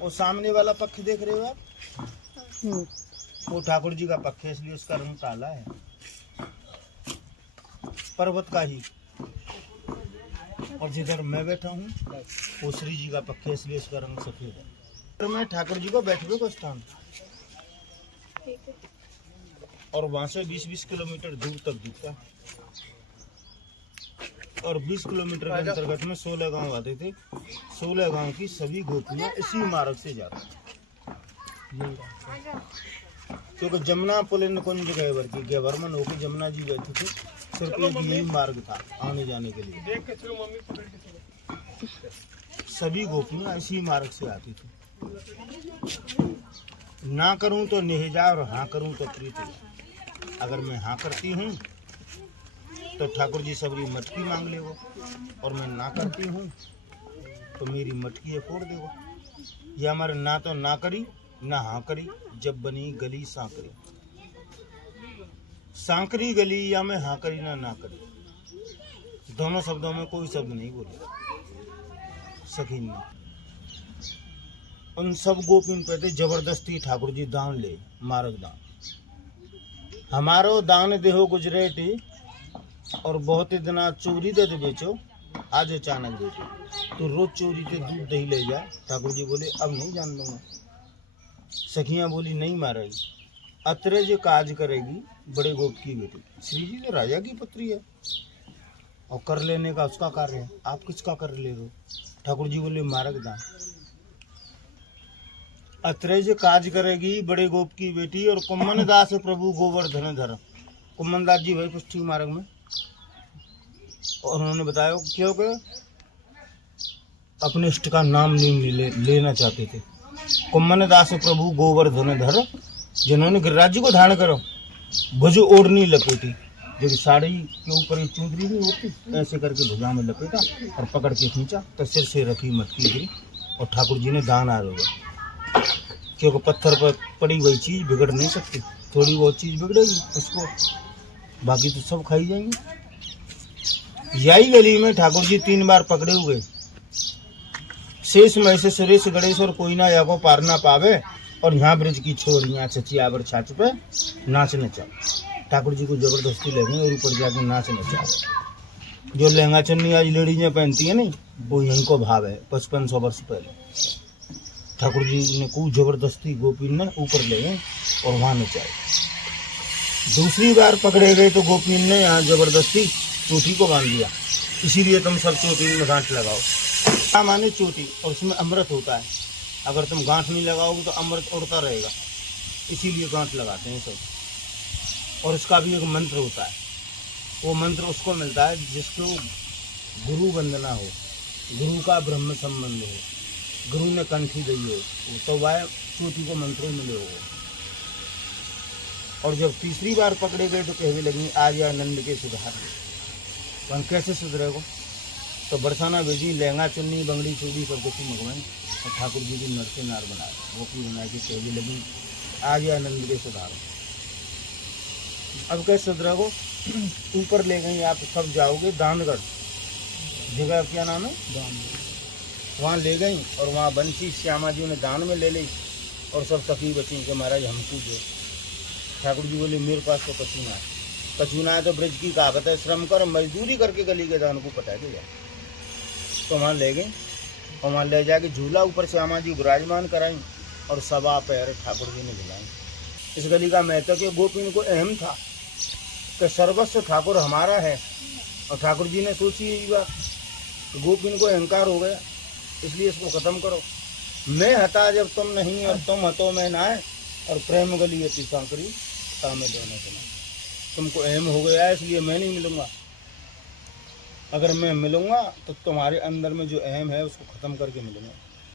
वो सामने वाला पक्ष देख रहे हो आप, वो ठाकुर जी का पक्ष है, इसलिए उसका रंग काला है, पर्वत का ही। और जिधर मैं बैठा हूँ वो श्री जी का पक्ष है, इसलिए उसका रंग सफेद है। तो मैं ठाकुर जी को बैठने को स्थान, और वहां से 20-20 किलोमीटर दूर तक दिखता, और 20 किलोमीटर के अंतर्गत में 16 गांव आते थे। 16 गांव की सभी गोपियां इसी मार्ग से जाती, क्योंकि जमुना पुलिन कुंज गहवर की गहवरमन होकर जमुना जी बैठे थे, सिर्फ एक यही मार्ग था आने जाने के लिए। सभी गोपियां इसी मार्ग से आती थी। ना करूं तो निहजा और हाँ करूं तो प्रीत। अगर मैं हाँ करती हूँ तो ठाकुर जी सबरी मटकी मांग लेगो, और मैं ना करती हूँ तो मेरी मटकी फोड़ देगो। या हमारे ना तो ना करी ना हाँ करी, जब बनी गली सांकरी। सांकरी गली या मैं हाँ करी ना करी, दोनों शब्दों में कोई शब्द नहीं बोले सखी ने। उन सब गोपिन पे थे जबरदस्ती ठाकुर जी दान ले, मार्ग दान। हमारो दान देहो गुजरेटी, और बहुत इतना चोरी दे बेचो, आज अचानक बेचो। तो रोज चोरी से दूध दही ले जाए। ठाकुर जी बोले अब नहीं जान दूंगा। सखियां बोली नहीं मारेगी, अतरे जो काज करेगी बड़े गोप की बेटी। श्री जी तो राजा की पुत्री है और कर लेने का उसका कार्य है, आप किसका कर ले रहे हो? ठाकुर जी बोले मार्ग दान। अतरे जो काज करेगी बड़े गोप की बेटी, और कुम्मन दास प्रभु गोवर्धन धर। कुम्मन दास जी भाई पुष्टि मार्ग में, और उन्होंने बताया क्योंकि अपने इष्ट का नाम नहीं लेना चाहते थे। कुम्मन दास प्रभु गोवर्धन धर, जिन्होंने गिरिराज को धारण करो, भुज ओढ़नी लपेटी, जो साड़ी के ऊपर एक चुंदरी नहीं होती, ऐसे करके भुजा में लपेटा और पकड़ के खींचा, तो सिर से रखी मटकी गिरी, और ठाकुर जी ने दान आ रहा, क्योंकि पत्थर पर पड़ी हुई चीज बिगड़ नहीं सकती। थोड़ी बहुत चीज बिगड़ेगी उसको, बाकी तो सब खाई जाएंगे। यही गली में ठाकुर जी 3 बार पकड़े हुए, शेष में से सुरेश गणेश और कोई ना यागो पार ना पावे, और यहाँ ब्रिज की छोरियां छचियावर छाछ पे नाच नचा। ठाकुर जी को जबरदस्ती ले गए और ऊपर जाके नाच नचा। जो लहंगा चुन्नी आज लेडीजें पहनती है नहीं, वो यहीं को भाव है। 5500 वर्ष पहले ठाकुर जी ने को जबरदस्ती गोपी ने ऊपर ले गए और वहां नचाए। दूसरी बार पकड़े गए तो गोपी ने यहाँ जबरदस्ती चोटी को बांध दिया, इसीलिए तुम सब चोटी में गांठ लगाओ। क्या माने चोटी, और उसमें अमृत होता है, अगर तुम गांठ नहीं लगाओगे तो अमृत उड़ता रहेगा, इसीलिए गांठ लगाते हैं सब। और इसका भी एक मंत्र होता है, वो मंत्र उसको मिलता है जिसको गुरु वंदना हो, गुरु का ब्रह्म संबंध हो, गुरु ने कंठी दी हो, तो वह चोटी को मंत्र मिले हो। और जब तीसरी बार पकड़े गए तो कहने लगी आज आनंद के सुधार। वन कैसे सुधरेगो? तो बरसाना भेजी, लहंगा चुन्नी बंगड़ी चूड़ी सब कुछ मंगवाई, और ठाकुर जी भी नर से नार बनाए, गोपी बना के कहने लगी आज आनंद के सुधार। अब कैसे सुधरेगो? ऊपर ले गई, आप सब जाओगे दानगढ़, जगह क्या नाम है दानगढ़, वहाँ ले गई, और वहाँ बंसी श्यामा जी ने दान में ले ली, और सब सखी बची के महाराज हमको जो। ठाकुर जी बोले मेरे पास तो कचूना है, कचूना है तो ब्रज की कहावत है, श्रम कर मजदूरी करके गली के दान को पटा के जाए। तो वहाँ ले गई, और वहाँ ले जाके झूला ऊपर श्यामा जी विराजमान कराई, और सवा पैर ठाकुर जी ने झुलाई। इस गली का महत्व के गोपिन को अहम था कि सर्वस्व ठाकुर हमारा है, और ठाकुर जी ने सोची यही बात, गोपिन को अहंकार हो गया, इसलिए इसको खत्म करो। मैं हता जब तुम नहीं, और तुम हतो मैं ना है, और प्रेम गली अति सांकरी तामे देने सुना। तुमको अहम हो गया है, इसलिए मैं नहीं मिलूंगा। अगर मैं मिलूंगा तो तुम्हारे अंदर में जो अहम है उसको खत्म करके मिलूंगा।